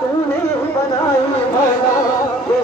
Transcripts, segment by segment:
तूने बनाई ये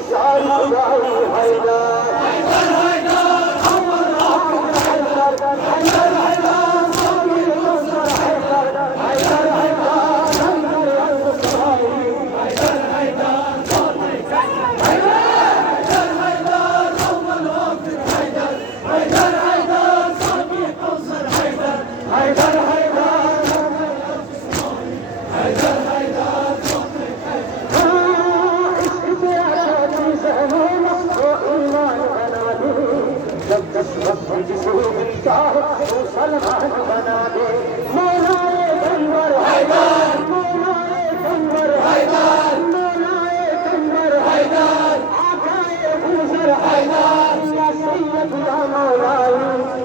जिसे मिलता तो सलमान बना दे मौलाए कंवर हैदर मौलाए कंवर हैदर मौलाए कंवर हैदर आकाए गुजर हैदर या सैयद या मौलाई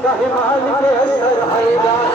कहे मालिक असर हैदर